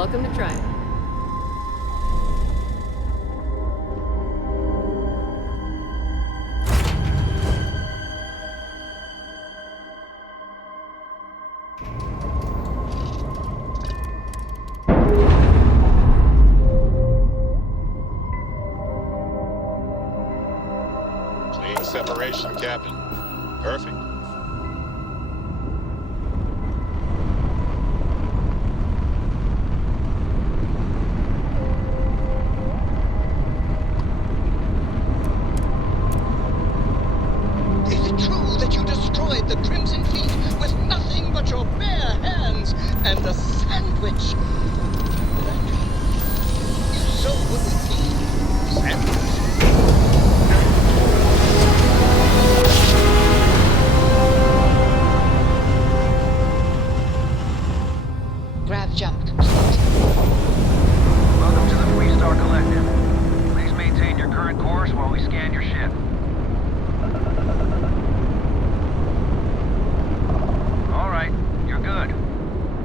welcome to try it. Clean separation, Captain. Perfect. Is it true that you destroyed the Crimson Fleet with nothing but your bare hands and a sandwich? Did I dream? If so, would we please sandwich? Grav jump complete. Welcome to the Three-Star Collective. Please maintain your current course while we scan your ship. All right, you're good.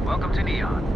Welcome to Neon.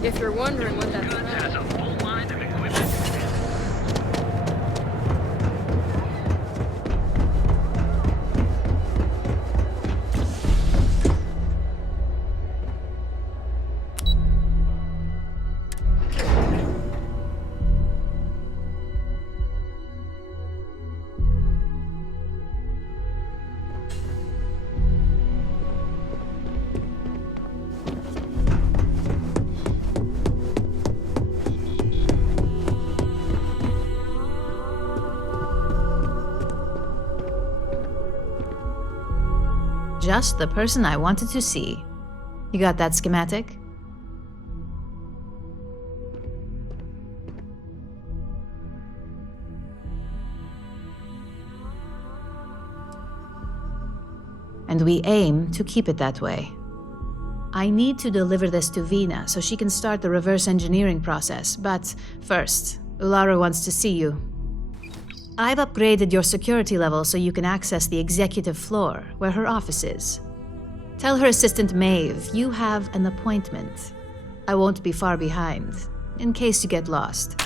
If you're wondering what that's Goods about, has a full line of equipment. Just the person I wanted to see. You got that schematic? And we aim to keep it that way. I need to deliver this to Vina so she can start the reverse engineering process, but first, Ulara wants to see you. I've upgraded your security level so you can access the executive floor, where her office is. Tell her assistant Maeve you have an appointment. I won't be far behind, in case you get lost.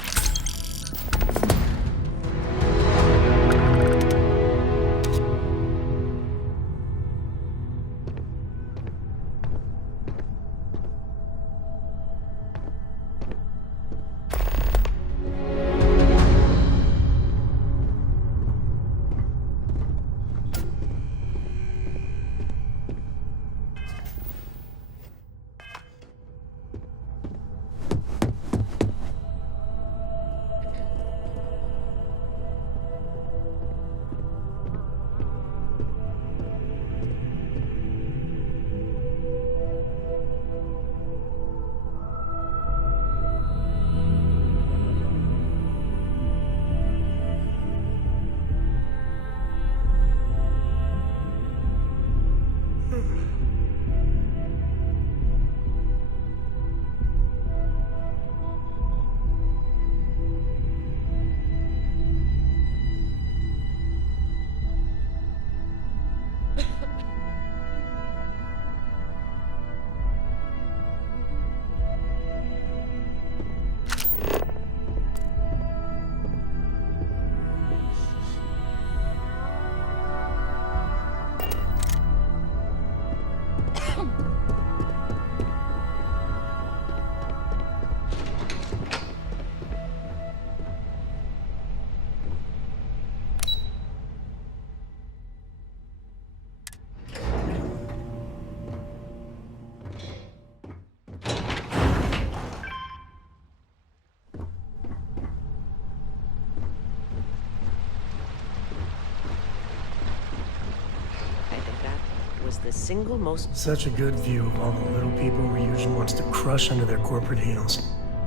the single most... Such a good view of all the little people Ryujin wants to crush under their corporate heels.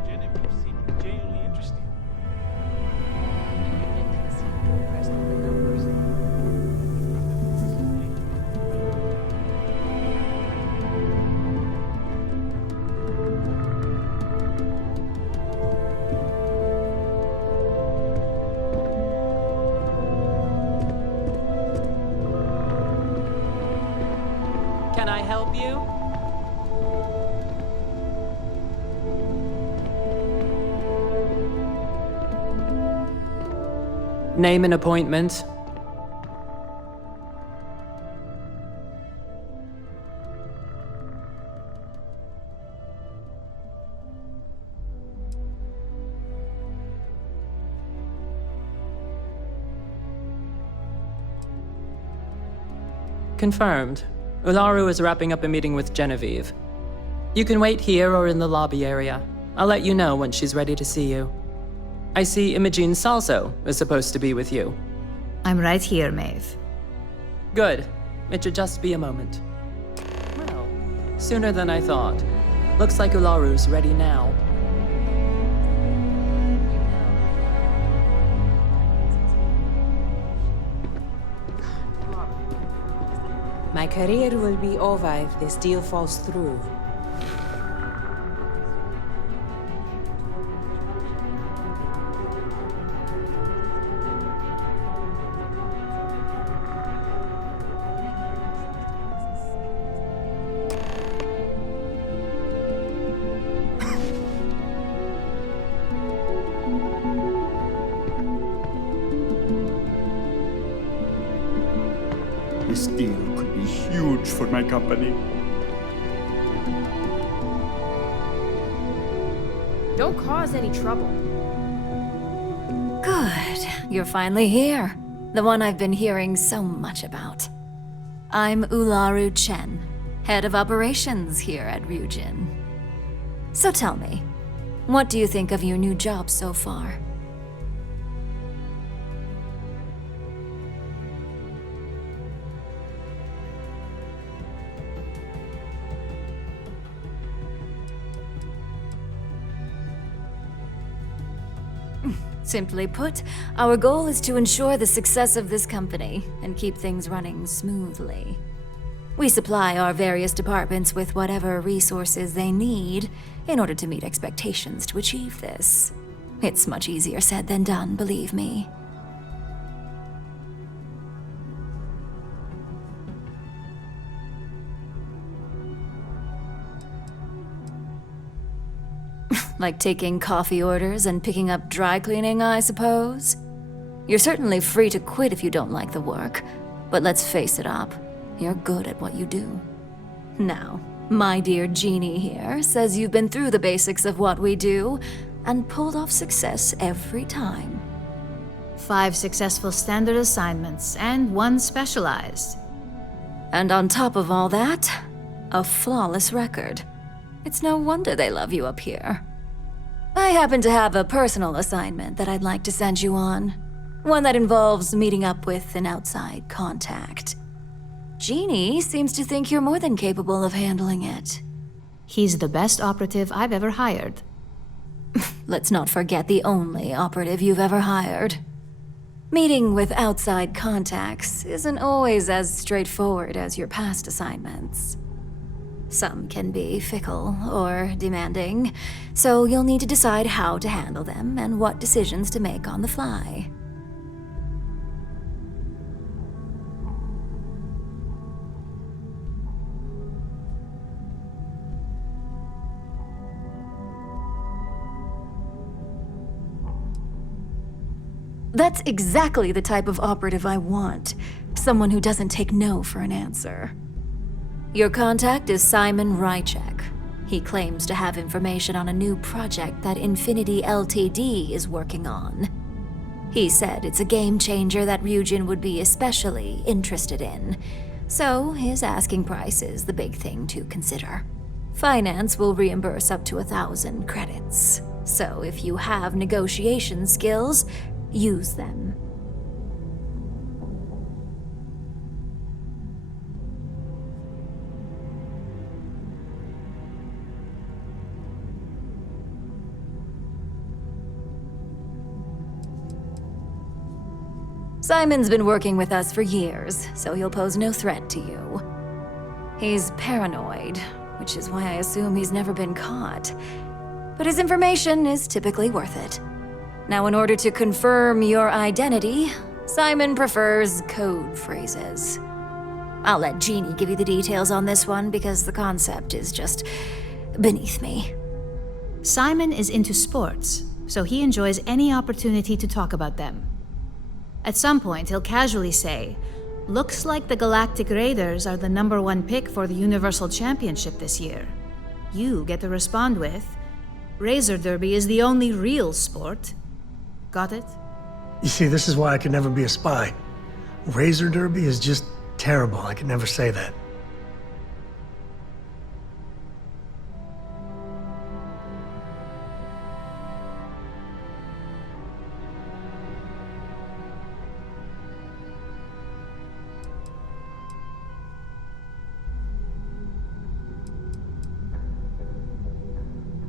Genevieve seemed genuinely interesting. Can I help you? Name an appointment. Confirmed. Ularu is wrapping up a meeting with Genevieve. You can wait here or in the lobby area. I'll let you know when she's ready to see you. I see Imogene Salso is supposed to be with you. I'm right here, Maeve. Good. It should just be a moment. Well, sooner than I thought. Looks like Ularu's ready now. My career will be over if this deal falls through. This deal could be huge for my company. Don't cause any trouble. Good. You're finally here. The one I've been hearing so much about. I'm Ularu Chen, head of operations here at Ryujin. So tell me, what do you think of your new job so far? Simply put, our goal is to ensure the success of this company and keep things running smoothly. We supply our various departments with whatever resources they need in order to meet expectations to achieve this. It's much easier said than done, believe me. Like taking coffee orders and picking up dry cleaning, I suppose? You're certainly free to quit if you don't like the work, but let's face it up, you're good at what you do. Now, my dear Jeannie here says you've been through the basics of what we do and pulled off success every time. 5 successful standard assignments and 1 specialized. And on top of all that, a flawless record. It's no wonder they love you up here. I happen to have a personal assignment that I'd like to send you on. One that involves meeting up with an outside contact. Jeannie seems to think you're more than capable of handling it. He's the best operative I've ever hired. Let's not forget the only operative you've ever hired. Meeting with outside contacts isn't always as straightforward as your past assignments. Some can be fickle or demanding, so you'll need to decide how to handle them and what decisions to make on the fly. That's exactly the type of operative I want. Someone who doesn't take no for an answer. Your contact is Simon Rychek. He claims to have information on a new project that Infinity Ltd is working on. He said it's a game changer that Ryujin would be especially interested in, so his asking price is the big thing to consider. Finance will reimburse up to 1,000 credits, so if you have negotiation skills, use them. Simon's been working with us for years, so he'll pose no threat to you. He's paranoid, which is why I assume he's never been caught. But his information is typically worth it. Now, in order to confirm your identity, Simon prefers code phrases. I'll let Jeannie give you the details on this one because the concept is just beneath me. Simon is into sports, so he enjoys any opportunity to talk about them. At some point, he'll casually say, "Looks like the Galactic Raiders are the #1 pick for the Universal Championship this year." You get to respond with, "Razor Derby is the only real sport." Got it? You see, this is why I could never be a spy. Razor Derby is just terrible. I could never say that.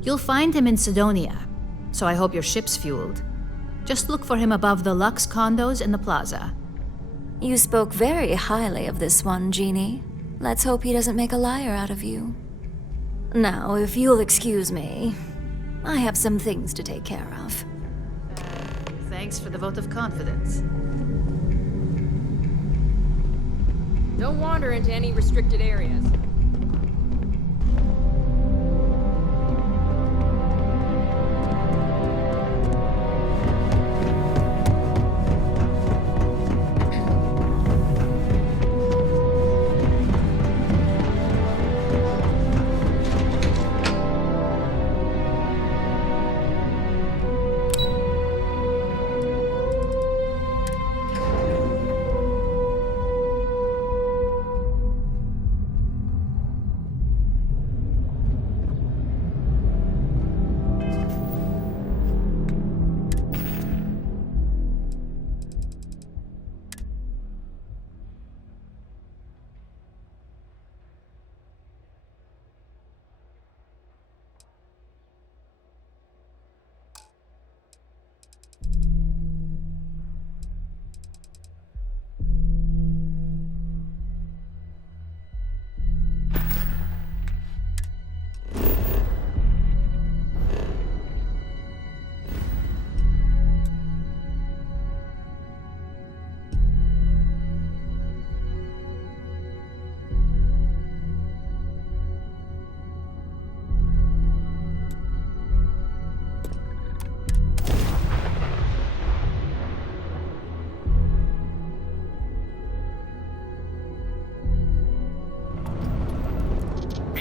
You'll find him in Sidonia, so I hope your ship's fueled. Just look for him above the Lux condos in the plaza. You spoke very highly of this one, Jeannie. Let's hope he doesn't make a liar out of you. Now, if you'll excuse me, I have some things to take care of. Thanks for the vote of confidence. Don't wander into any restricted areas.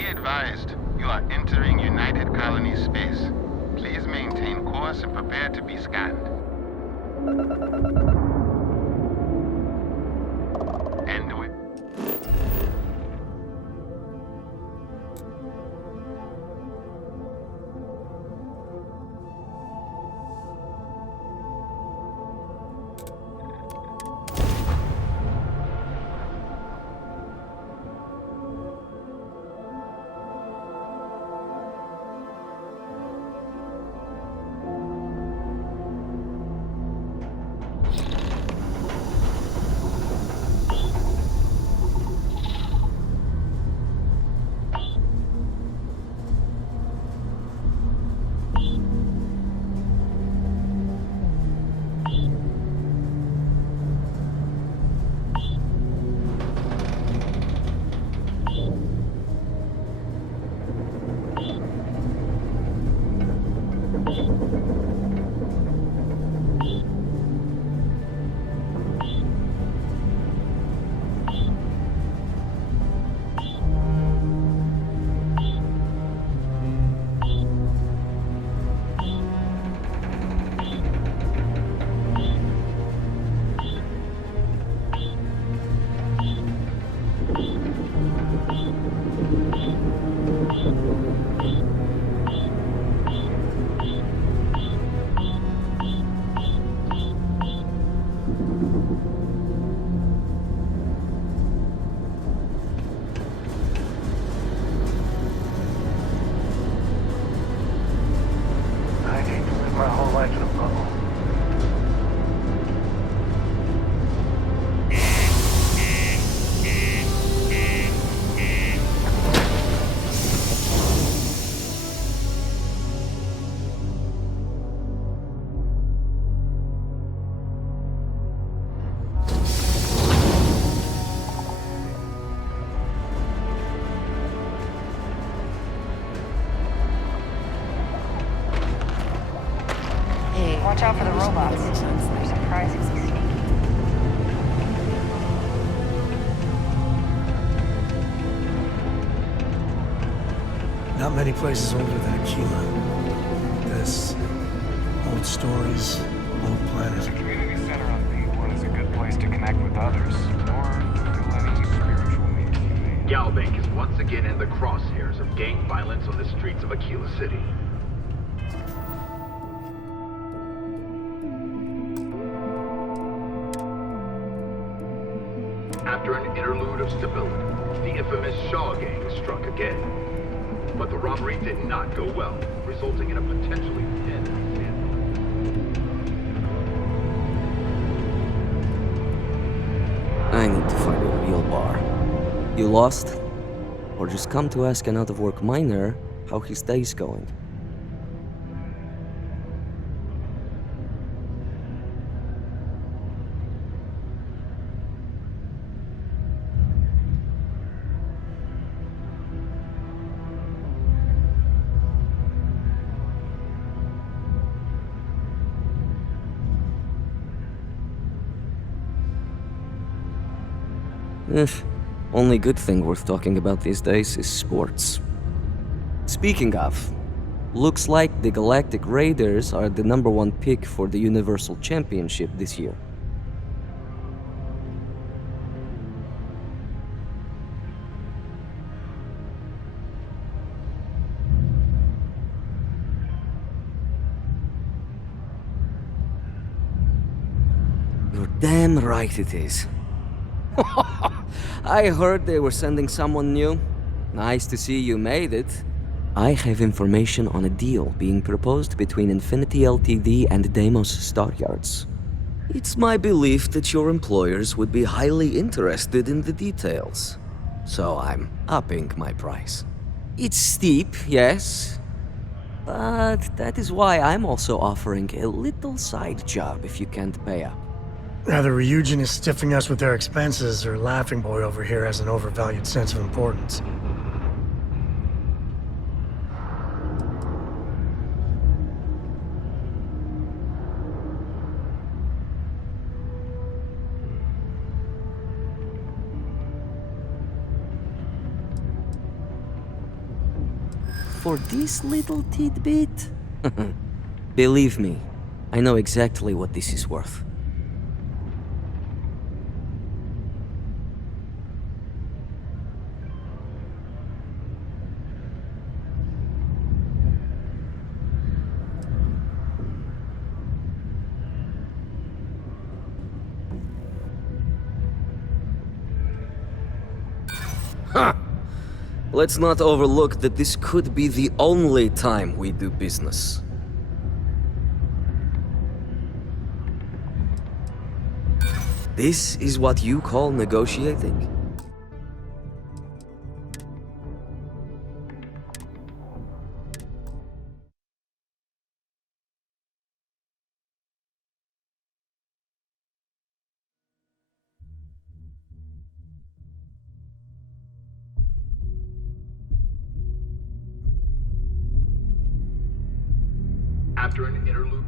Advised, you are entering United Colony space. Please maintain course and prepare to be scanned. And we... Watch out for the robots. They're surprisingly sneaky. Not many places older than Aquila. This, old stories, old planet. The community center on B1 is a good place to connect with others, or fulfill any spiritual needs you may. Galbank is once again in the crosshairs of gang violence on the streets of Aquila City. After an interlude of stability, the infamous Shaw gang struck again. But the robbery did not go well, resulting in a potentially deadly standoff. I need to find a real bar. You lost? Or just come to ask an out-of-work miner how his day's going? Only good thing worth talking about these days is sports. Speaking of, looks like the Galactic Raiders are the #1 pick for the Universal Championship this year. You're damn right it is. I heard they were sending someone new. Nice to see you made it. I have information on a deal being proposed between Infinity Ltd and Deimos Staryards. It's my belief that your employers would be highly interested in the details. So I'm upping my price. It's steep, yes. But that is why I'm also offering a little side job if you can't pay up. Either Ryujin is stiffing us with their expenses, or Laughing Boy over here has an overvalued sense of importance. For this little tidbit? Believe me, I know exactly what this is worth. Let's not overlook that this could be the only time we do business. This is what you call negotiating? After an interlude.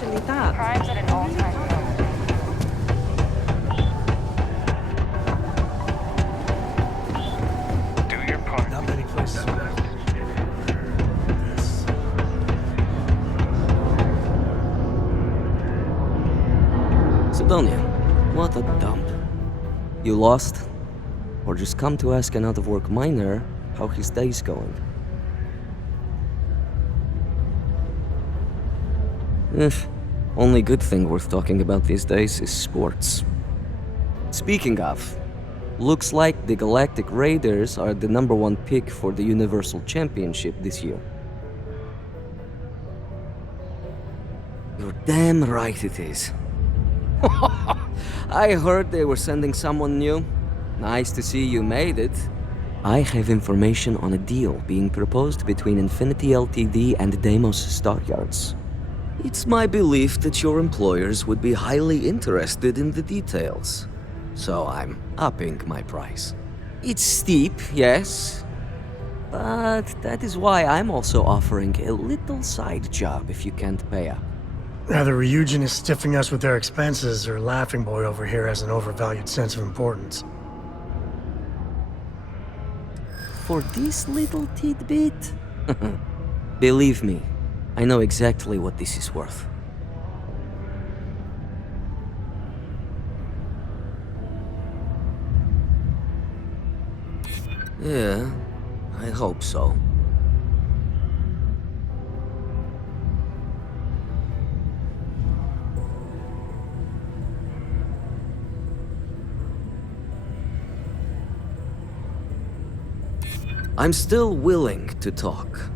specialità. Crimes at an all-time low. Do your part. Not many places. Sidonia, what a dump. You lost? Or just come to ask an out-of-work miner how his day's going? Only good thing worth talking about these days is sports. Speaking of, looks like the Galactic Raiders are the #1 pick for the Universal Championship this year. You're damn right it is. I heard they were sending someone new. Nice to see you made it. I have information on a deal being proposed between Infinity Ltd and Deimos Staryards. It's my belief that your employers would be highly interested in the details. So I'm upping my price. It's steep, yes. But that is why I'm also offering a little side job if you can't pay up. Either Ryujin is stiffing us with their expenses, or Laughing Boy over here has an overvalued sense of importance. For this little tidbit? Believe me, I know exactly what this is worth. Yeah, I hope so. I'm still willing to talk.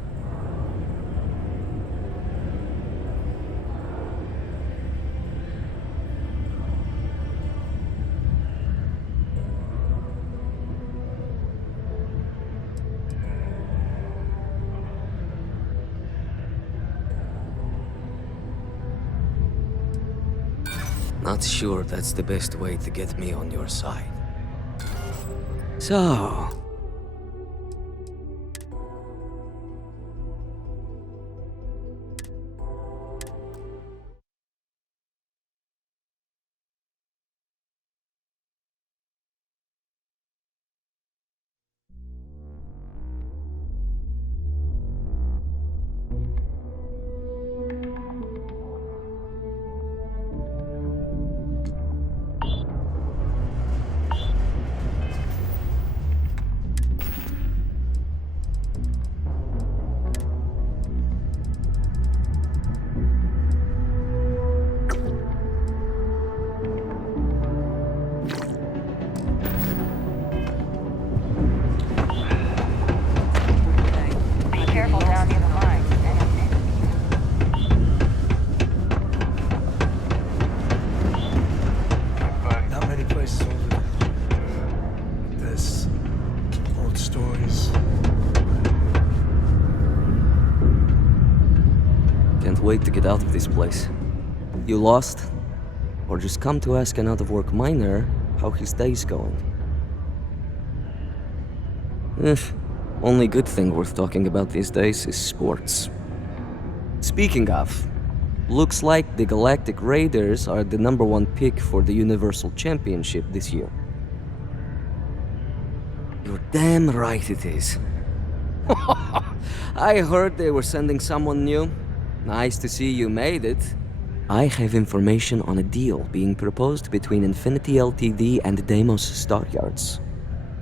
Not sure that's the best way to get me on your side. So, Be careful down near the mine. Not many places older than this. Old stories. can't wait to get out of this place. You lost? Or just come to ask an out-of-work miner how his day's going? Only good thing worth talking about these days is sports. Speaking of, looks like the Galactic Raiders are the #1 pick for the Universal Championship this year. You're damn right it is. I heard they were sending someone new. Nice to see you made it. I have information on a deal being proposed between Infinity Ltd and Deimos Staryards.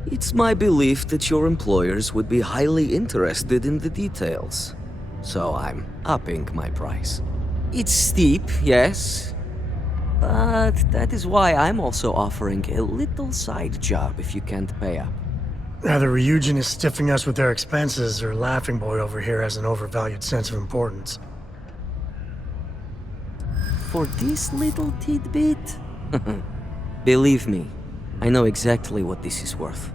It's my belief that your employers would be highly interested in the details. So I'm upping my price. It's steep, yes. But that is why I'm also offering a little side job if you can't pay up. Either Ryujin is stiffing us with their expenses, or Laughing Boy over here has an overvalued sense of importance. For this little tidbit? Believe me, I know exactly what this is worth.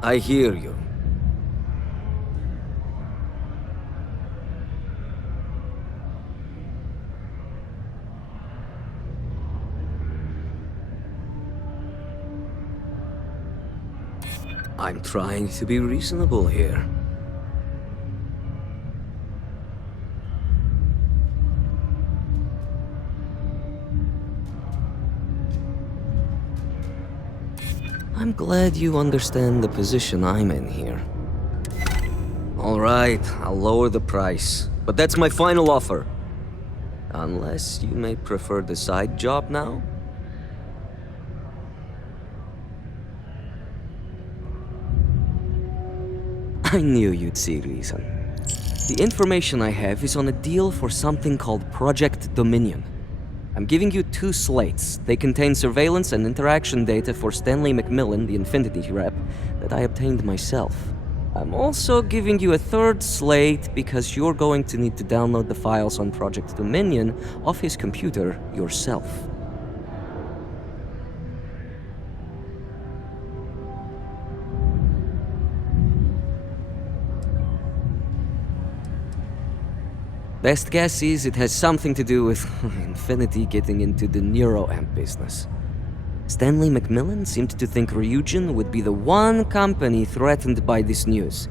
I hear you. I'm trying to be reasonable here. I'm glad you understand the position I'm in here. All right, I'll lower the price, but that's my final offer. Unless you may prefer the side job now? I knew you'd see reason. The information I have is on a deal for something called Project Dominion. I'm giving you 2 slates. They contain surveillance and interaction data for Stanley McMillan, the Infinity rep, that I obtained myself. I'm also giving you a 3rd slate because you're going to need to download the files on Project Dominion off his computer yourself. Best guess is it has something to do with Infinity getting into the neuroamp business. Stanley McMillan seemed to think Ryujin would be the one company threatened by this news,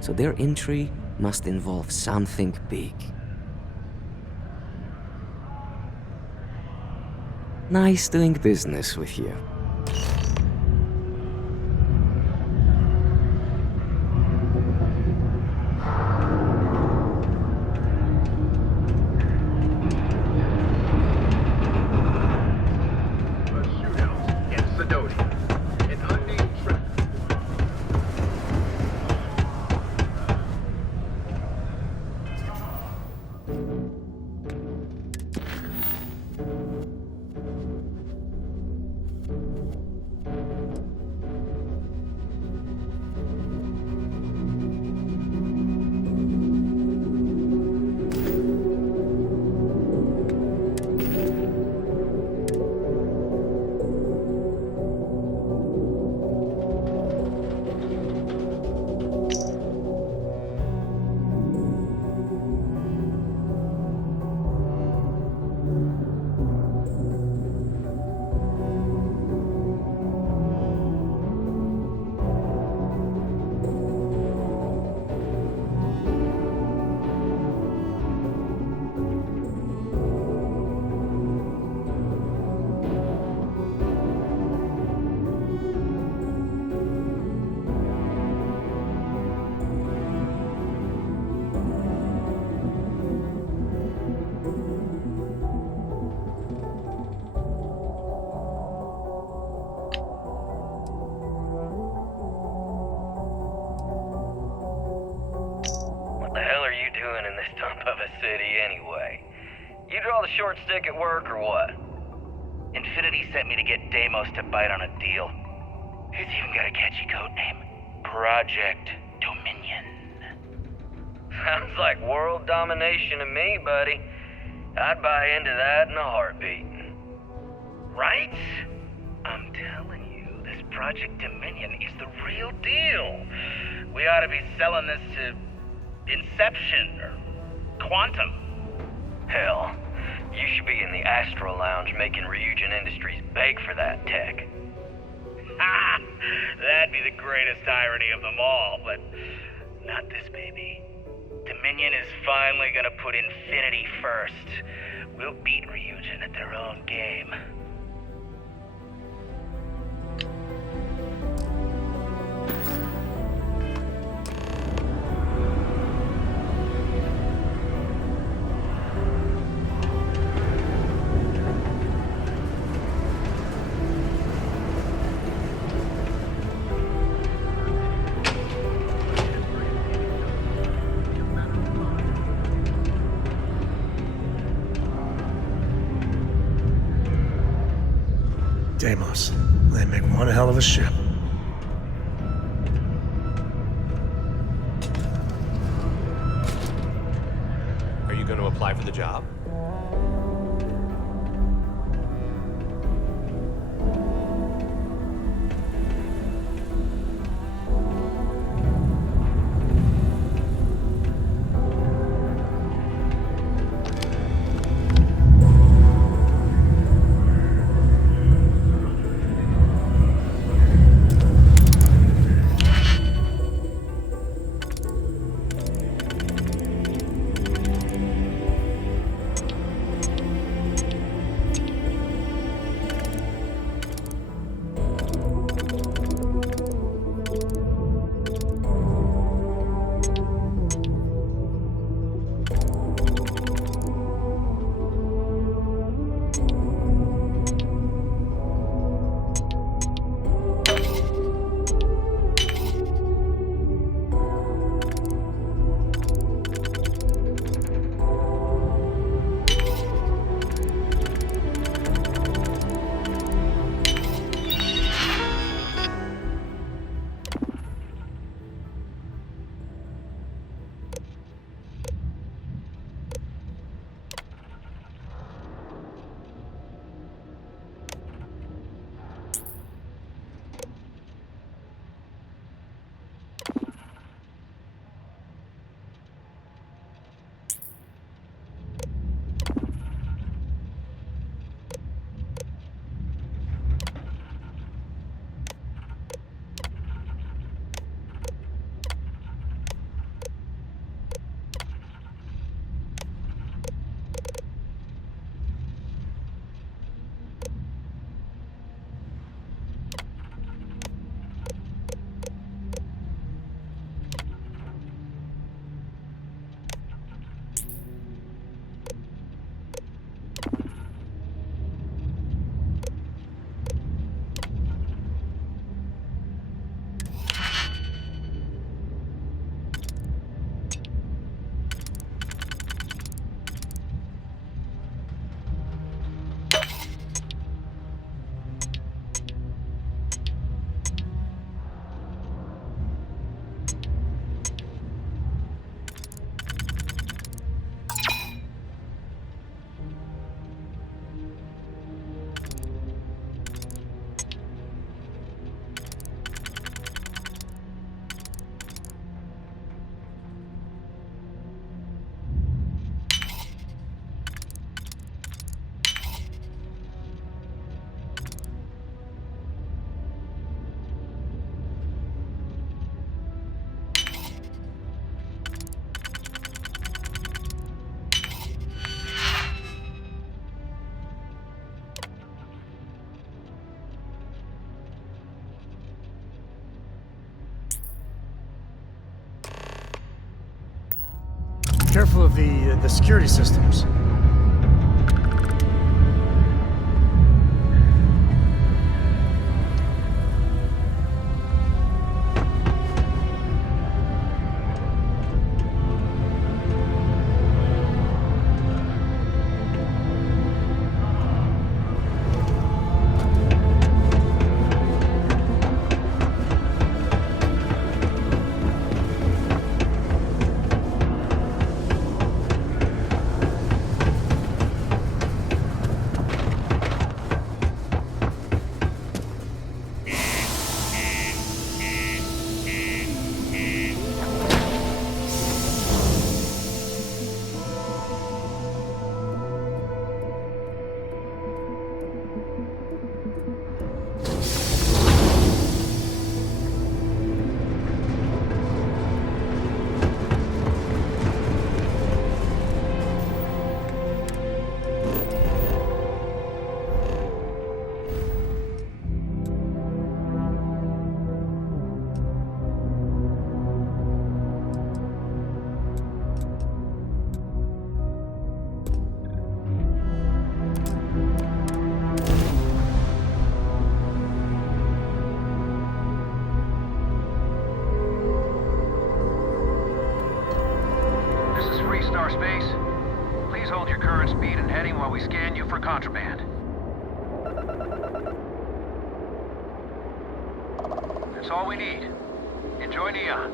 so their entry must involve something big. Nice doing business with you. Short stick at work or what? Infinity sent me to get Deimos to bite on a deal. It's even got a catchy code name. Project Dominion. Sounds like world domination to me, buddy. I'd buy into that in a heartbeat. Right? I'm telling you, this Project Dominion is the real deal. We ought to be selling this to Inception or Quantum. Hell. You should be in the Astro Lounge making Ryujin Industries beg for that tech. Ha! That'd be the greatest irony of them all, but not this baby. Dominion is finally gonna put Infinity first. We'll beat Ryujin at their own game. Deimos. They make one hell of a ship. Are you going to apply for the job? careful of the security systems. Space. Please hold your current speed and heading while we scan you for contraband. That's all we need. Enjoy Neon.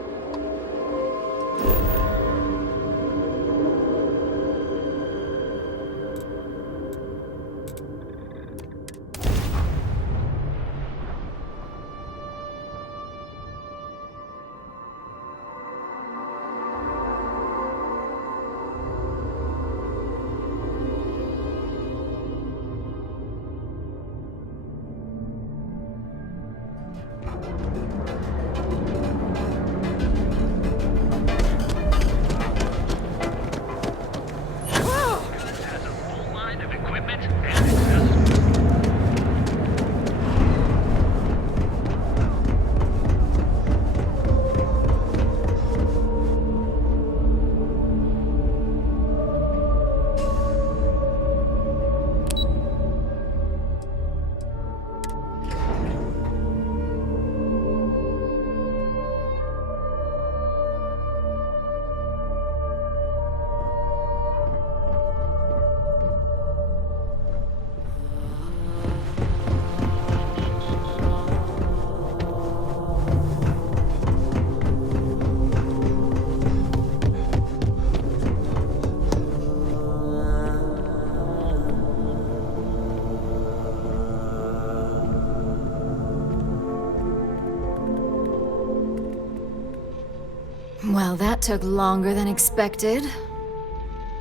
Well, that took longer than expected.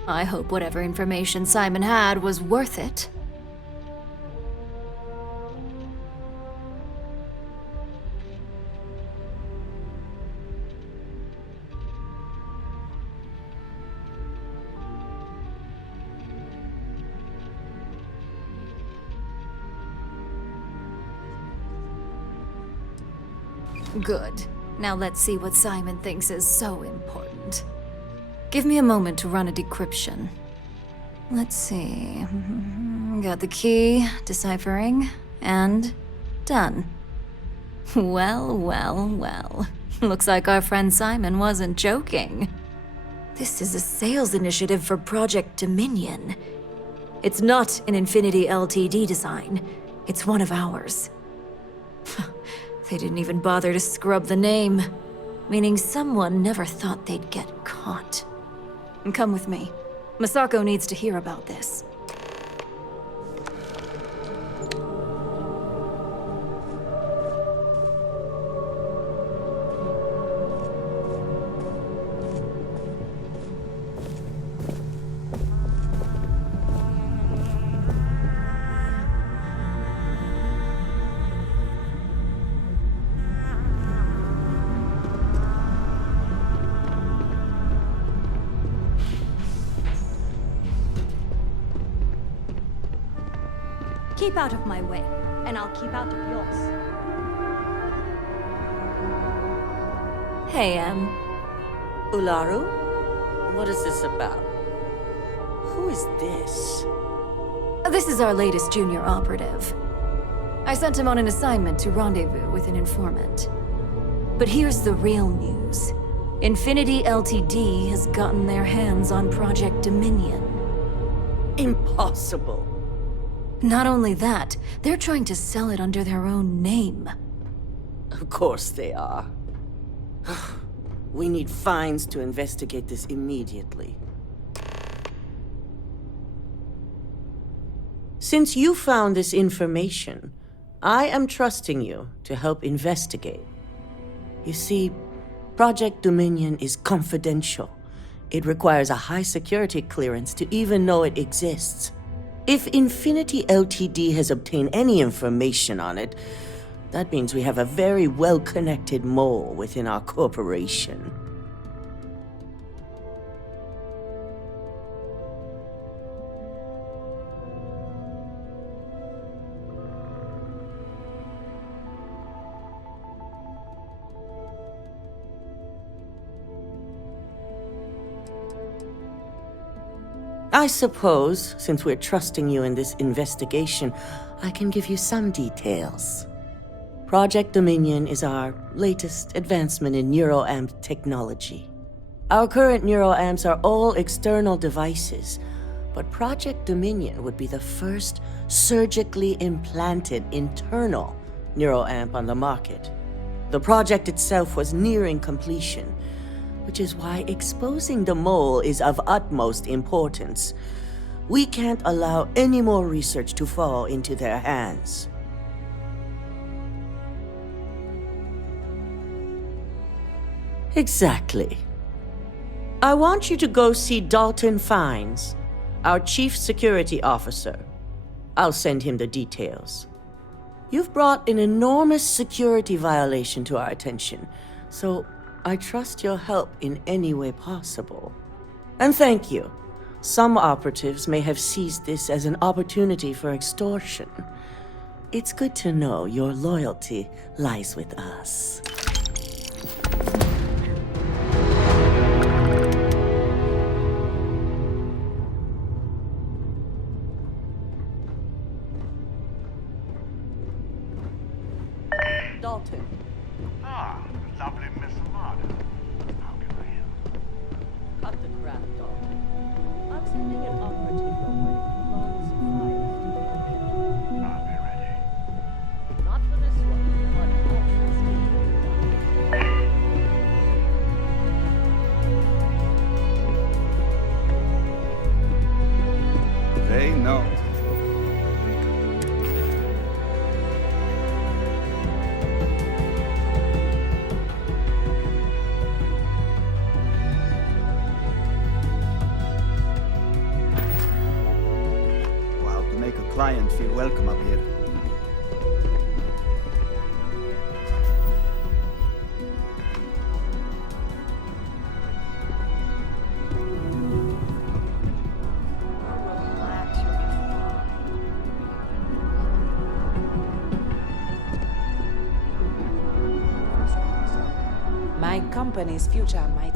I hope whatever information Simon had was worth it. Good. Now let's see what Simon thinks is so important. Give me a moment to run a decryption. Let's see. Got the key, deciphering, and done. Well, well, well. Looks like our friend Simon wasn't joking. This is a sales initiative for Project Dominion. It's not an Infinity Ltd design. It's one of ours. They didn't even bother to scrub the name, meaning someone never thought they'd get caught. Come with me. Masako needs to hear about this. Keep out of my way, and I'll keep out of yours. Hey, Ularu? What is this about? Who is this? This is our latest junior operative. I sent him on an assignment to rendezvous with an informant. But here's the real news. Infinity Ltd. has gotten their hands on Project Dominion. Impossible. Not only that, they're trying to sell it under their own name. Of course they are. We need fines to investigate this immediately. Since you found this information, I am trusting you to help investigate. You see, Project Dominion is confidential. It requires a high security clearance to even know it exists. If Infinity Ltd. has obtained any information on it, that means we have a very well-connected mole within our corporation. I suppose, since we're trusting you in this investigation, I can give you some details. Project Dominion is our latest advancement in neuroamp technology. Our current neuroamps are all external devices, but Project Dominion would be the first surgically implanted internal neuroamp on the market. The project itself was nearing completion, which is why exposing the mole is of utmost importance. We can't allow any more research to fall into their hands. Exactly. I want you to go see Dalton Fiennes, our Chief Security Officer. I'll send him the details. You've brought an enormous security violation to our attention, so I trust your help in any way possible. And thank you. Some operatives may have seized this as an opportunity for extortion. It's good to know your loyalty lies with us. Dalton. Ah, lovely Miss Amada. How can I help? Cut the crap, Dalton. I'm sending an operative your way, long supplies. I'll be ready. Not for this one, but I They know. Client feel welcome up here. My company's future might